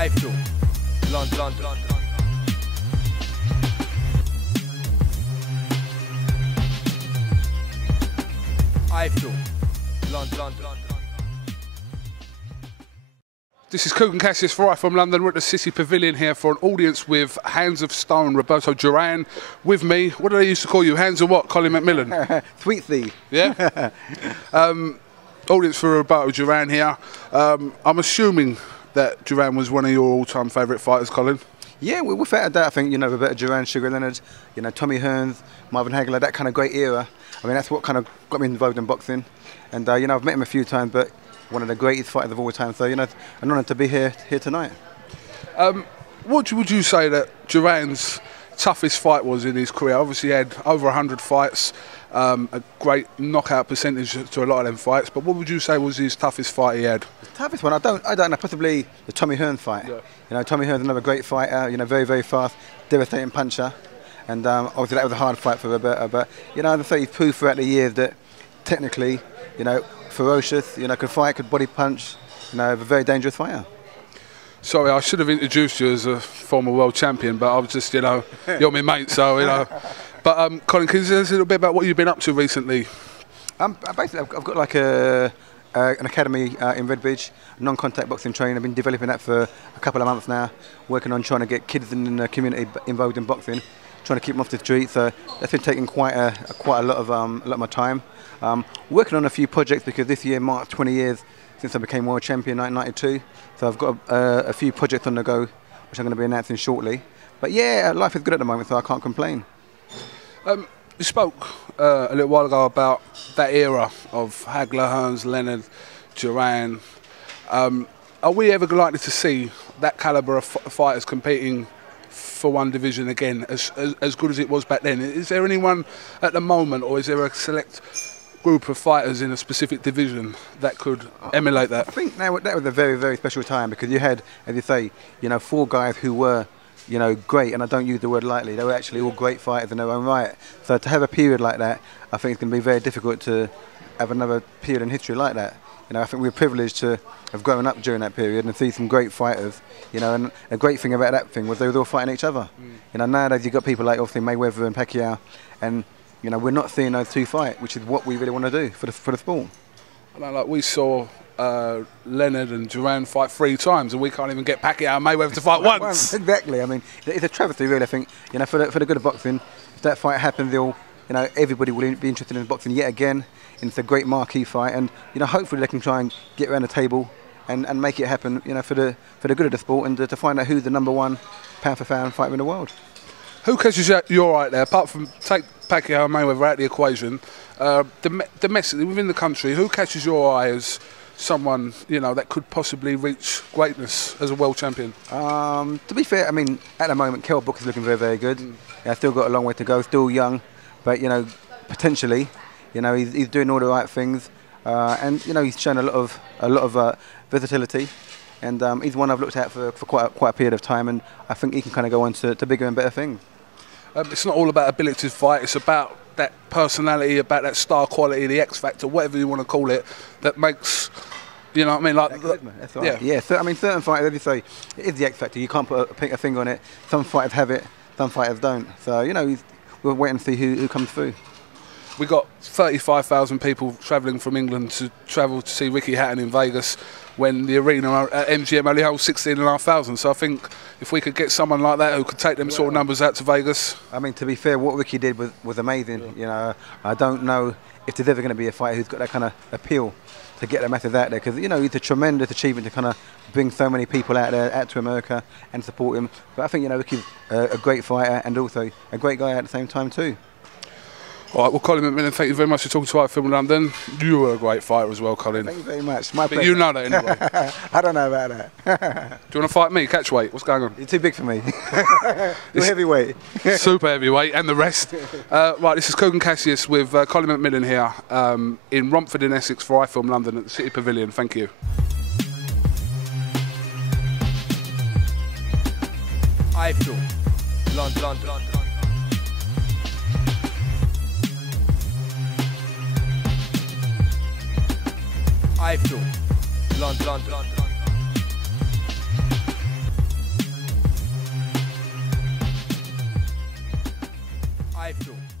iFILM, London. iFILM, London. This is Kugan Cassius for iFILM London. We're at the City Pavilion here for an audience with Hands of Stone, ROBERTO DURAN. With me, what do they used to call you? Hands of what, Colin McMillan? Sweet thief. Yeah? Audience for ROBERTO DURAN here. I'm assuming that DURAN was one of your all-time favourite fighters, Colin? Yeah, without a doubt, I think, ROBERTO DURAN, Sugar Leonard, Tommy Hearns, Marvin Hagler, that kind of great era. I mean, that's what kind of got me involved in boxing. And, I've met him a few times, but one of the greatest fighters of all time. So, an honour to be here tonight. What would you say that Duran's toughest fight was in his career? Obviously, he had over 100 fights, a great knockout percentage to a lot of them fights. But what would you say was his toughest fight he had? The toughest one, I don't know. Possibly the Tommy Hearns fight. Yeah. Tommy Hearns, another great fighter. Very, very fast, devastating puncher. And obviously that was a hard fight for Roberto. But as I say, he's proved throughout the years that technically, ferocious. Could fight, could body punch. A very dangerous fighter. Sorry, I should have introduced you as a former world champion, but I was just, you're my mate, so, But, Colin, can you tell us a little bit about what you've been up to recently? Basically, I've got like an academy in Redbridge, non-contact boxing training. I've been developing that for a couple of months now, working on trying to get kids in the community involved in boxing, trying to keep them off the street. So that's been taking quite a lot of my time. Working on a few projects because this year marks 20 years since I became world champion in 1992. So I've got a few projects on the go, which I'm going to be announcing shortly. But yeah, life is good at the moment, so I can't complain. You spoke a little while ago about that era of Hagler, Hearns, Leonard, Duran. Are we ever likely to see that calibre of fighters competing for one division again, as good as it was back then? Is there anyone at the moment, or is there a select group of fighters in a specific division that could emulate that? I think that was a very, very special time because you had, as you say, 4 guys who were, great, and I don't use the word lightly. They were actually all great fighters in their own right. So to have a period like that, I think it's going to be very difficult to have another period in history like that. I think we're privileged to have grown up during that period and see some great fighters. And a great thing about that thing was they were all fighting each other. Nowadays you've got people like obviously Mayweather and Pacquiao, and we're not seeing those two fight, which is what we really want to do for the sport. Like we saw Leonard and Duran fight 3 times, and we can't even get Pacquiao and Mayweather to fight once. Exactly. I mean, it's a travesty, really. I think for the good of boxing, if that fight happens, everybody will be interested in boxing yet again. And it's a great marquee fight, and hopefully they can try and get around the table and make it happen. For the good of the sport, and to find out who's the #1 pound for pound fighter in the world. Who catches your eye there? Apart from take Pacquiao and Mayweather out of the equation, domestically within the country, who catches your eye as someone that could possibly reach greatness as a world champion? To be fair, I mean at the moment, Kell Brook is looking very, very good. Yeah, still got a long way to go. Still young, but potentially, he's doing all the right things, and he's shown a lot of versatility, and he's one I've looked at for quite a period of time, and I think he can kind of go on to bigger and better things. It's not all about ability to fight. It's about that personality, about that star quality, the X factor, whatever you want to call it, that makes, you know what I mean? Like, that's right. Yeah. So, I mean, certain fighters, as you say, it is the X factor. You can't put a finger on it. Some fighters have it, some fighters don't. So, we'll wait and see who comes through. We got 35,000 people travelling from England to travel to see Ricky Hatton in Vegas, when the arena at MGM only holds 16,500. So I think if we could get someone like that who could take them sort of numbers out to Vegas. I mean, to be fair, what Ricky did was amazing. Yeah. I don't know if there's ever going to be a fighter who's got that kind of appeal to get the masses out there, because it's a tremendous achievement to kind of bring so many people out to America and support him. But I think Ricky's a great fighter and also a great guy at the same time too. All right, well, Colin McMillan, thank you very much for talking to iFILM London. You were a great fighter as well, Colin. Thank you very much. My pleasure. But you know that anyway. I don't know about that. Do you want to fight me, catch weight? What's going on? You're too big for me. You're heavyweight. Super heavyweight, and the rest. Right, this is Kugan Cassius with Colin McMillan here in Romford in Essex for iFILM London at the City Pavilion. Thank you. iFILM, London. iFILM, London. iFILM.